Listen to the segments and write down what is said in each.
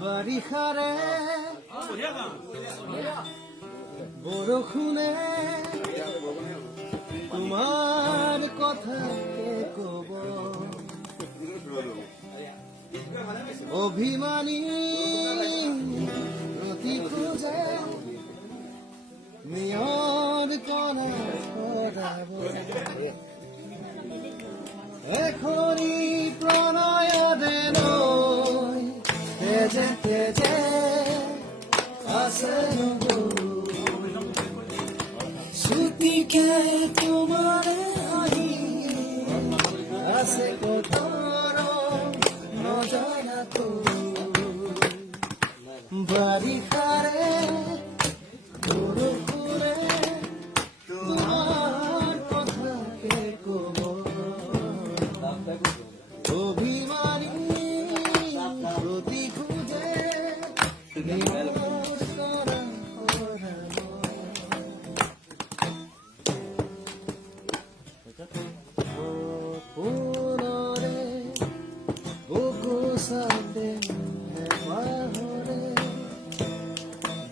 বাৰিষাৰে বৰষুণে তোমাৰ কথাকে কব অভিমানী প্ৰতি খোজে নিয়ৰ কণা সৰাব এখনি প্ৰণয়ৰে নৈ তেজে তেজে আছে ছুটিকে তোমাৰ আহি আছে কতৰ নজনাতো বাৰিষাৰে বৰষুণে তোমাৰ কথাকে কব অভিমানী প্ৰতি খোজে পুনৰে বুকু চাতে মাহৰে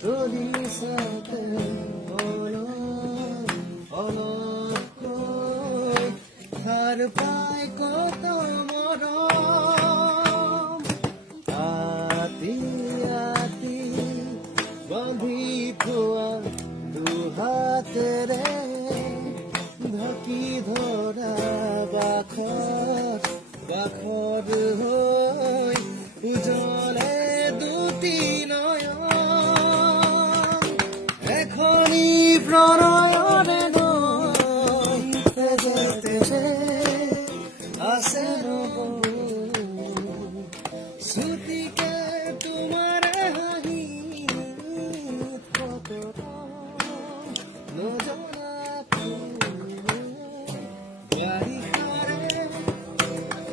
দলি চাতে অলপকৈ ধাৰ পাই কত মৰম আতি আতি বান্ধি থোৱা দুহাতেৰে ঢাকি ধৰা বাখৰ বাখৰ হৈ উজলে দুটি নয়ন এখনি প্ৰণয়ৰে নৈ তেজে তেজে আছে ৰব ছুটিকে তোমাৰ হাঁহি কত নজনাতো বাৰিষাৰে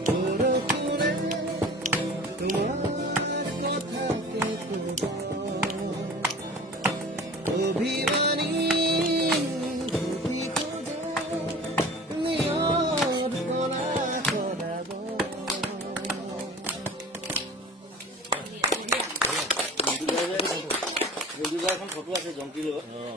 বৰষুণে তোমাৰ কথাকে কব অভিমানী বুদ্ধি খোজে নিয়ৰ কণা সৰাব এখন ফটো আছে জংকিৰ লগত